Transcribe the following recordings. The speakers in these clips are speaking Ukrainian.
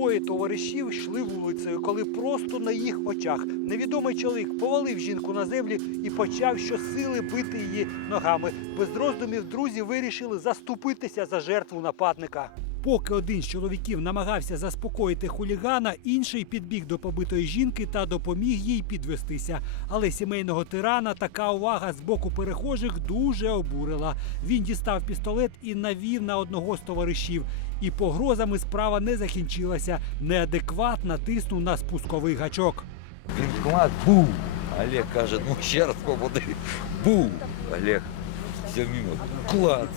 Двоє товаришів йшли вулицею, коли просто на їх очах невідомий чоловік повалив жінку на землі і почав щосили бити її ногами. Без роздумів друзі вирішили заступитися за жертву нападника. Поки один з чоловіків намагався заспокоїти хулігана, інший підбіг до побитої жінки та допоміг їй підвестися. Але сімейного тирана така увага з боку перехожих дуже обурила. Він дістав пістолет і навів на одного з товаришів. І погрозами справа не закінчилася. Неадекват натиснув на спусковий гачок. Блінкомат, бу! Олег каже, ну ще раз попади. Бу! Олег. Все мимо. Клац.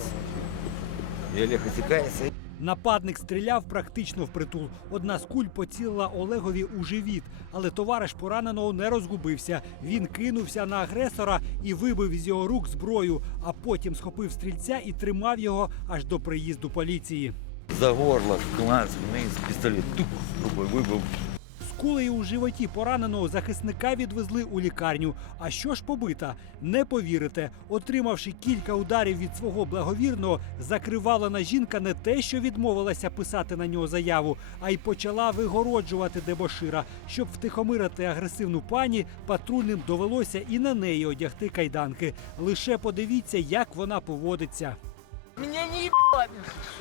І Олег осікається. Нападник стріляв практично впритул. Одна з куль поцілила Олегові у живіт, але товариш пораненого не розгубився. Він кинувся на агресора і вибив із його рук зброю, а потім схопив стрільця і тримав його аж до приїзду поліції. За горло, клас, вниз, пістолет, рукою вибив. Кулею у животі пораненого захисника відвезли у лікарню. А що ж побита? Не повірите, отримавши кілька ударів від свого благовірного, закривалена жінка не те, що відмовилася писати на нього заяву, а й почала вигороджувати дебошира. Щоб втихомирити агресивну пані, патрульним довелося і на неї одягти кайданки. Лише подивіться, як вона поводиться. Меня не ебет.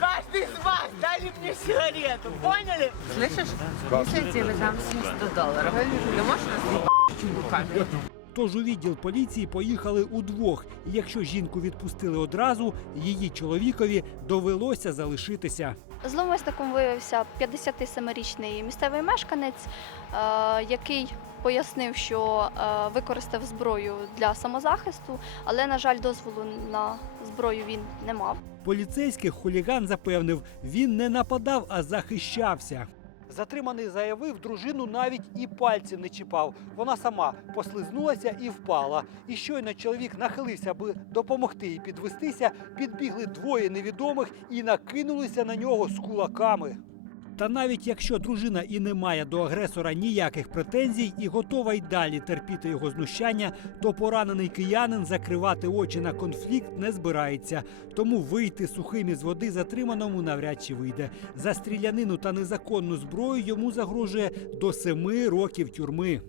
Каждый из вас дали мне сигарету, поняли? Слышишь? Если я тебе дам 100 долларов, ты можешь нас ебать чубуками? Тож у відділ поліції поїхали удвох. І якщо жінку відпустили одразу, її чоловікові довелося залишитися. Зловмисником виявився 57-річний місцевий мешканець, е, який пояснив, що е, використав зброю для самозахисту, але, на жаль, дозволу на зброю він не мав. Поліцейський хуліган запевнив, він не нападав, а захищався. Затриманий заявив, дружину навіть і пальцем не чіпав. Вона сама послизнулася і впала. І щойно чоловік нахилився, аби допомогти їй підвестися, підбігли двоє невідомих і накинулися на нього з кулаками. Та навіть якщо дружина і не має до агресора ніяких претензій і готова й далі терпіти його знущання, то поранений киянин закривати очі на конфлікт не збирається. Тому вийти сухим із води затриманому навряд чи вийде. За стрілянину та незаконну зброю йому загрожує до семи років тюрми.